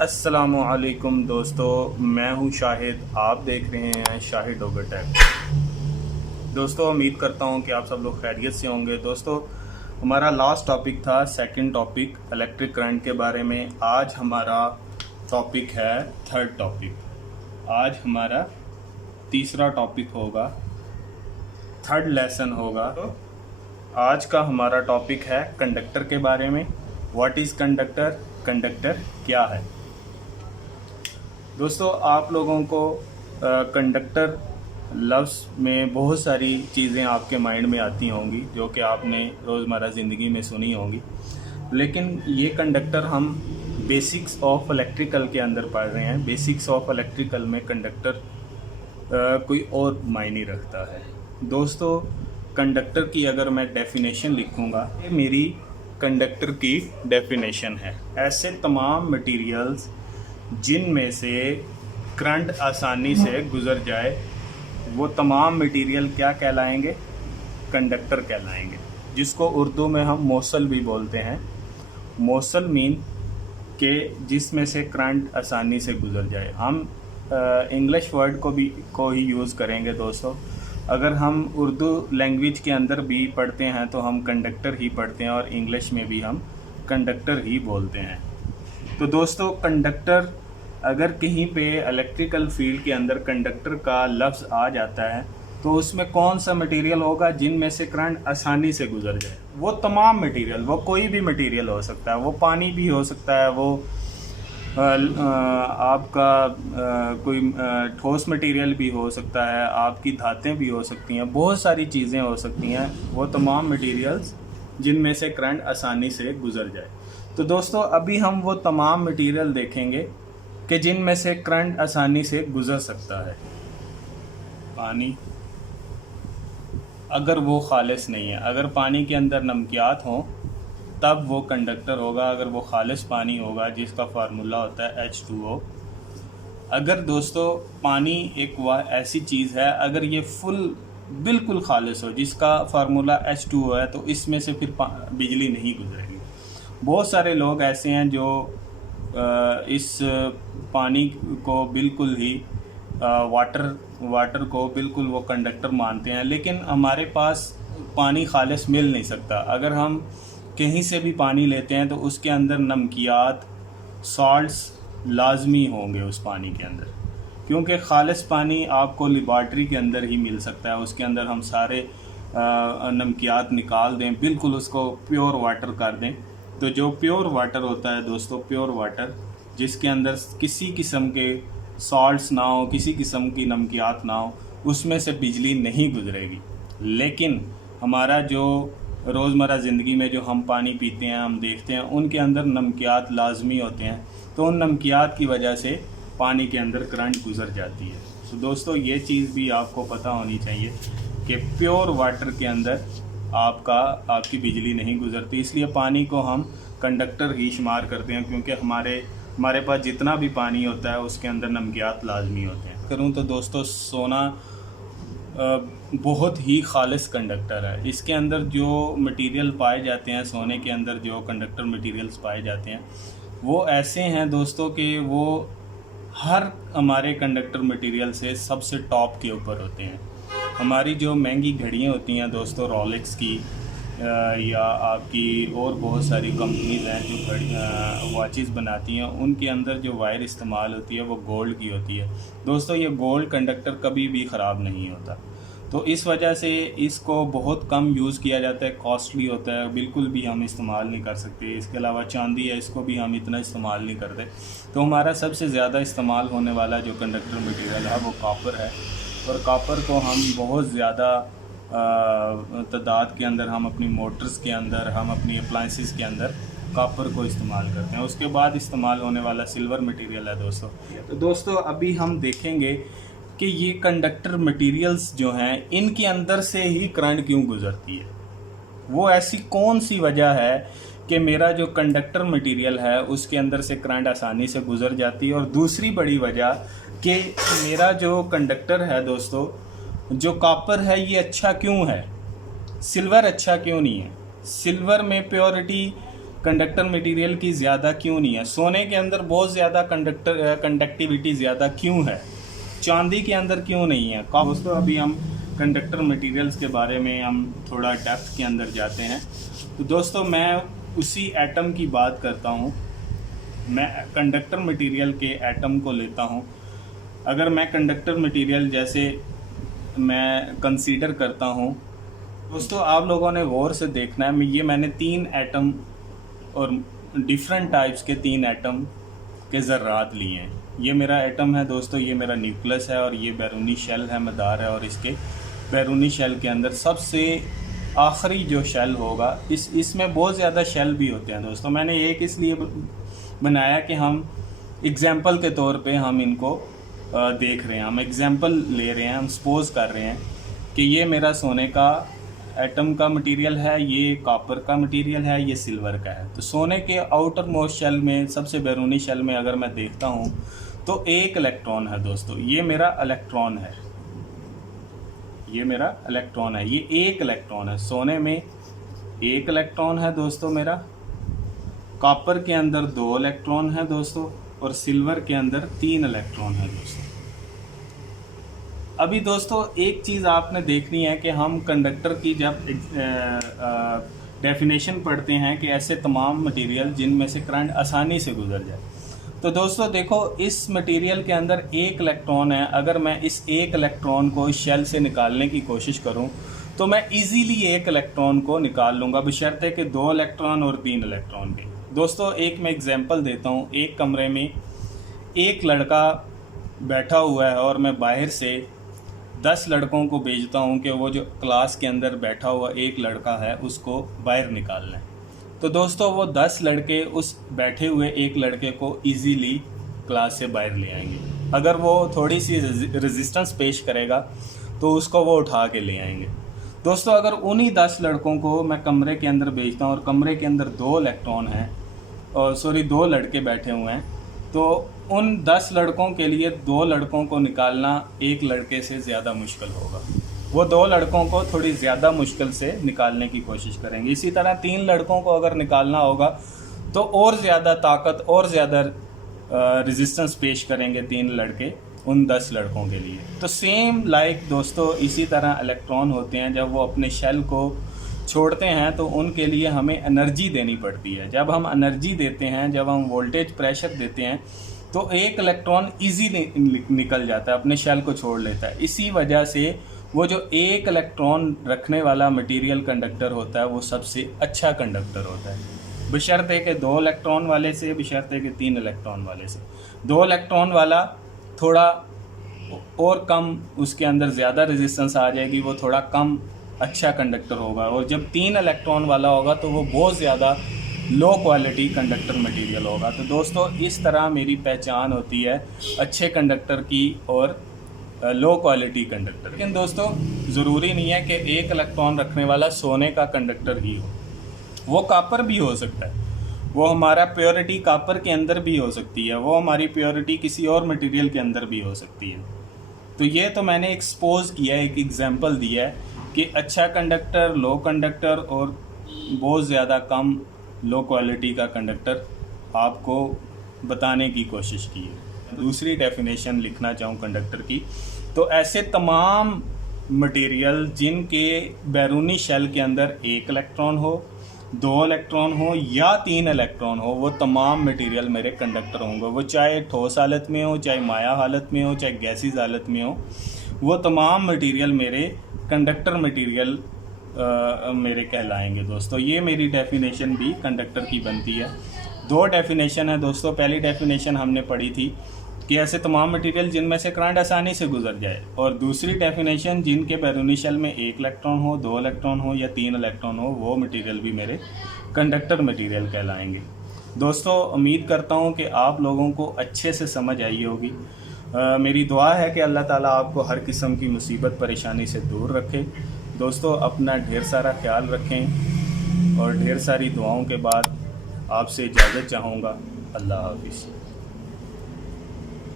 अस्सलामुअलैकुम दोस्तों, मैं हूं शाहिद। आप देख रहे हैं शाहिद डोगर टेक। दोस्तों, उम्मीद करता हूं कि आप सब लोग खैरियत से होंगे। दोस्तों, हमारा लास्ट टॉपिक था सेकंड टॉपिक इलेक्ट्रिक करंट के बारे में। आज हमारा टॉपिक है थर्ड टॉपिक। आज हमारा तीसरा टॉपिक होगा, थर्ड लेसन होगा। तो आज का हमारा टॉपिक है कंडक्टर के बारे में। What is conductor? कंडक्टर क्या है? दोस्तों, आप लोगों को कंडक्टर लफ्ज़ में बहुत सारी चीज़ें आपके माइंड में आती होंगी जो कि आपने रोज़मर्रा ज़िंदगी में सुनी होंगी, लेकिन ये कंडक्टर हम बेसिक्स ऑफ इलेक्ट्रिकल के अंदर पढ़ रहे हैं। बेसिक्स ऑफ इलेक्ट्रिकल में कंडक्टर कोई और मायने रखता है। दोस्तों, कंडक्टर की अगर मैं डेफिनेशन लिखूँगा, ये मेरी कंडक्टर की डेफिनेशन है। ऐसे तमाम मटेरियल्स जिनमें से करंट आसानी से गुजर जाए, वो तमाम मटेरियल क्या कहलाएंगे? कंडक्टर कहलाएंगे, जिसको उर्दू में हम मौसल भी बोलते हैं। मौसल मीन के जिसमें से करंट आसानी से गुजर जाए। हम इंग्लिश वर्ड को ही यूज़ करेंगे दोस्तों। अगर हम उर्दू लैंग्वेज के अंदर भी पढ़ते हैं तो हम कंडक्टर ही पढ़ते हैं, और इंग्लिश में भी हम कंडक्टर ही बोलते हैं। तो दोस्तों, कंडक्टर अगर कहीं पे इलेक्ट्रिकल फील्ड के अंदर कंडक्टर का लफ्ज़ आ जाता है तो उसमें कौन सा मटेरियल होगा जिनमें से करंट आसानी से गुजर जाए? वो तमाम मटेरियल, वो कोई भी मटेरियल हो सकता है। वो पानी भी हो सकता है, वो आपका कोई ठोस मटेरियल भी हो सकता है, आपकी धातें भी हो सकती हैं, बहुत सारी चीज़ें हो सकती हैं। वो तमाम मटेरियल्स जिनमें से करंट आसानी से गुजर जाए। तो दोस्तों, अभी हम वो तमाम मटेरियल देखेंगे कि जिनमें से करंट आसानी से गुजर सकता है। पानी, अगर वो खालिस नहीं है, अगर पानी के अंदर नमकियात हों तब वो कंडक्टर होगा। अगर वो खालिस पानी होगा जिसका फार्मूला होता है H2O। अगर दोस्तों पानी एक ऐसी चीज़ है, अगर ये बिल्कुल खालिस हो जिसका फार्मूला H2O है, तो इसमें से फिर बिजली नहीं गुजरेगी। बहुत सारे लोग ऐसे हैं जो इस पानी को बिल्कुल ही वाटर को बिल्कुल वो कंडक्टर मानते हैं, लेकिन हमारे पास पानी खालिस मिल नहीं सकता। अगर हम कहीं से भी पानी लेते हैं तो उसके अंदर नमकियात, सॉल्ट्स लाजमी होंगे उस पानी के अंदर, क्योंकि खालिस पानी आपको लेबॉर्ट्री के अंदर ही मिल सकता है। उसके अंदर हम सारे नमकियात निकाल दें, बिल्कुल उसको प्योर वाटर कर दें, तो जो प्योर वाटर होता है दोस्तों, प्योर वाटर जिसके अंदर किसी किस्म के सॉल्ट्स ना हो, किसी किस्म की नमकियात ना हो, उसमें से बिजली नहीं गुजरेगी। लेकिन हमारा जो रोज़मर्रा ज़िंदगी में जो हम पानी पीते हैं, हम देखते हैं उनके अंदर नमकियात लाजमी होते हैं, तो उन नमकियात की वजह से पानी के अंदर करंट गुजर जाती है। तो दोस्तों, ये चीज़ भी आपको पता होनी चाहिए कि प्योर वाटर के अंदर आपकी बिजली नहीं गुजरती। इसलिए पानी को हम कंडक्टर ही शुमार करते हैं, क्योंकि हमारे पास जितना भी पानी होता है उसके अंदर नमकियात लाजमी होते हैं। करूँ तो दोस्तों, सोना बहुत ही खालिस कंडक्टर है। इसके अंदर जो मटेरियल पाए जाते हैं, सोने के अंदर जो कंडक्टर मटेरियल्स पाए जाते हैं, वो ऐसे हैं दोस्तों कि वो हर हमारे कंडक्टर मटेरियल से सबसे टॉप के ऊपर होते हैं। हमारी जो महंगी घड़ियाँ होती हैं दोस्तों, रॉलेक्स की या आपकी और बहुत सारी कंपनीज़ हैं जो वॉचेस बनाती हैं, उनके अंदर जो वायर इस्तेमाल होती है वो गोल्ड की होती है। दोस्तों, ये गोल्ड कंडक्टर कभी भी ख़राब नहीं होता, तो इस वजह से इसको बहुत कम यूज़ किया जाता है, कॉस्टली होता है, बिल्कुल भी हम इस्तेमाल नहीं कर सकते। इसके अलावा चांदी है, इसको भी हम इतना इस्तेमाल नहीं करते। तो हमारा सबसे ज़्यादा इस्तेमाल होने वाला जो कंडक्टर मटेरियल है वो कॉपर है, और कॉपर को हम बहुत ज़्यादा तादाद के अंदर हम अपनी मोटर्स के अंदर, हम अपनी अप्लाइंसेस के अंदर कॉपर को इस्तेमाल करते हैं। उसके बाद इस्तेमाल होने वाला सिल्वर मटेरियल है दोस्तों। तो दोस्तों, अभी हम देखेंगे कि ये कंडक्टर मटेरियल्स जो हैं, इनके अंदर से ही करंट क्यों गुजरती है। वो ऐसी कौन सी वजह है कि मेरा जो कंडक्टर मटेरियल है उसके अंदर से करंट आसानी से गुजर जाती है। और दूसरी बड़ी वजह कि मेरा जो कंडक्टर है दोस्तों, जो कॉपर है, ये अच्छा क्यों है, सिल्वर अच्छा क्यों नहीं है। सिल्वर में प्योरिटी कंडक्टर मटेरियल की ज़्यादा क्यों नहीं है? सोने के अंदर बहुत ज़्यादा कंडक्टिविटी ज़्यादा क्यों है? चांदी के अंदर क्यों नहीं है? दोस्तों अभी हम कंडक्टर मटेरियल्स के बारे में हम थोड़ा डेप्थ के अंदर जाते हैं। तो दोस्तों मैं उसी एटम की बात करता हूँ। मैं कंडक्टर मटेरियल के एटम को लेता हूँ। अगर मैं कंडक्टर मटेरियल जैसे मैं कंसीडर करता हूँ, दोस्तों आप लोगों ने गौर से देखना है। मैंने 3 एटम और डिफरेंट टाइप्स के 3 एटम के ज़र्रात लिए हैं। ये मेरा एटम है दोस्तों, ये मेरा न्यूक्लियस है और ये बैरूनी शेल है, मदार है। और इसके बैरूनी शेल के अंदर सबसे आखिरी जो शेल होगा, इसमें बहुत ज़्यादा शेल भी होते हैं दोस्तों। मैंने एक इसलिए बनाया कि हम एग्जाम्पल के तौर पे हम इनको देख रहे हैं, हम एग्जाम्पल ले रहे हैं, हम सपोज कर रहे हैं कि ये मेरा सोने का एटम का मटेरियल है, ये कॉपर का मटेरियल है, ये सिल्वर का है। तो सोने के आउटर मोस्ट शेल में, सबसे बैरूनी शेल में अगर मैं देखता हूँ तो एक इलेक्ट्रॉन है दोस्तों। ये मेरा इलेक्ट्रॉन है, ये मेरा इलेक्ट्रॉन है, ये एक इलेक्ट्रॉन है। सोने में एक इलेक्ट्रॉन है दोस्तों मेरा, कॉपर के अंदर 2 इलेक्ट्रॉन है दोस्तों, और सिल्वर के अंदर 3 इलेक्ट्रॉन है दोस्तों। अभी दोस्तों एक चीज़ आपने देखनी है कि हम कंडक्टर की जब डेफिनेशन पढ़ते हैं कि ऐसे तमाम मटेरियल जिनमें से करंट आसानी से गुजर जाए। तो दोस्तों देखो, इस मटेरियल के अंदर एक इलेक्ट्रॉन है। अगर मैं इस एक इलेक्ट्रॉन को इस शेल से निकालने की कोशिश करूं तो मैं इजीली एक इलेक्ट्रॉन को निकाल लूँगा, बशर्ते कि 2 इलेक्ट्रॉन और 3 इलेक्ट्रॉन के। दोस्तों एक मैं एग्जांपल देता हूँ। एक कमरे में एक लड़का बैठा हुआ है और मैं बाहर से 10 लड़कों को भेजता हूँ कि वो जो क्लास के अंदर बैठा हुआ एक लड़का है उसको बाहर निकालना है। तो दोस्तों वो 10 लड़के उस बैठे हुए एक लड़के को इजीली क्लास से बाहर ले आएंगे। अगर वो थोड़ी सी रेजिस्टेंस पेश करेगा तो उसको वो उठा के ले आएंगे। दोस्तों अगर उन्हीं 10 लड़कों को मैं कमरे के अंदर भेजता हूँ और कमरे के अंदर 2 इलेक्ट्रॉन हैं, और 2 लड़के बैठे हुए हैं, तो उन 10 लड़कों के लिए 2 लड़कों को निकालना एक लड़के से ज़्यादा मुश्किल होगा। वो 2 लड़कों को थोड़ी ज़्यादा मुश्किल से निकालने की कोशिश करेंगे। इसी तरह 3 लड़कों को अगर निकालना होगा तो और ज़्यादा ताकत और ज़्यादा रेजिस्टेंस पेश करेंगे 3 लड़के उन 10 लड़कों के लिए। तो सेम लाइक दोस्तों इसी तरह इलेक्ट्रॉन होते हैं, जब वो अपने शेल को छोड़ते हैं तो उनके लिए हमें एनर्जी देनी पड़ती है। जब हम एनर्जी देते हैं, जब हम वोल्टेज प्रेशर देते हैं, तो एक इलेक्ट्रॉन इजीली निकल जाता है, अपने शेल को छोड़ लेता है। इसी वजह से वो जो एक इलेक्ट्रॉन रखने वाला मटेरियल कंडक्टर होता है वो सबसे अच्छा कंडक्टर होता है, बशर्ते कि 2 इलेक्ट्रॉन वाले से, बशर्ते कि 3 इलेक्ट्रॉन वाले से। 2 इलेक्ट्रॉन वाला थोड़ा और कम, उसके अंदर ज़्यादा रेजिस्टेंस आ जाएगी, वो थोड़ा कम अच्छा कंडक्टर होगा। और जब 3 इलेक्ट्रॉन वाला होगा तो वो बहुत ज़्यादा लो क्वालिटी कंडक्टर मटेरियल होगा। तो दोस्तों इस तरह मेरी पहचान होती है अच्छे कंडक्टर की और लो क्वालिटी कंडक्टर। लेकिन दोस्तों ज़रूरी नहीं है कि एक इलेक्ट्रॉन रखने वाला सोने का कंडक्टर ही हो, वो कॉपर भी हो सकता है। वो हमारा प्योरिटी कॉपर के अंदर भी हो सकती है, वो हमारी प्योरिटी किसी और मटेरियल के अंदर भी हो सकती है। तो ये तो मैंने एक्सपोज किया है, एक एग्जांपल दिया है कि अच्छा कंडक्टर, लो कंडक्टर और बहुत ज़्यादा कम लो क्वालिटी का कंडक्टर आपको बताने की कोशिश की है। दूसरी डेफिनेशन लिखना चाहूँ कंडक्टर की, तो ऐसे तमाम मटेरियल जिनके बैरूनी शेल के अंदर 1 इलेक्ट्रॉन हो, 2 इलेक्ट्रॉन हो या 3 इलेक्ट्रॉन हो, वो तमाम मटेरियल मेरे कंडक्टर होंगे। वो चाहे ठोस हालत में हो, चाहे माया हालत में हो, चाहे गैसीज हालत में हो, वो तमाम मटेरियल मेरे कंडक्टर मटेरियल मेरे कहलाएंगे दोस्तों। ये मेरी डेफिनेशन भी कंडक्टर की बनती है। 2 डेफिनेशन है दोस्तों। पहली डेफिनेशन हमने पढ़ी थी कि ऐसे तमाम मटेरियल जिनमें से करंट आसानी से गुजर जाए, और दूसरी डेफिनेशन जिनके बैरूनी शेल में 1 इलेक्ट्रॉन हो, 2 इलेक्ट्रॉन हो या 3 इलेक्ट्रॉन हो, वो मटेरियल भी मेरे कंडक्टर मटेरियल कहलाएंगे। दोस्तों उम्मीद करता हूँ कि आप लोगों को अच्छे से समझ आई होगी। मेरी दुआ है कि अल्लाह ताला आपको हर किस्म की मुसीबत परेशानी से दूर रखे। दोस्तों अपना ढेर सारा ख्याल रखें और ढेर सारी दुआओं के बाद आपसे इजाज़त चाहूँगा। अल्लाह हाफिज़।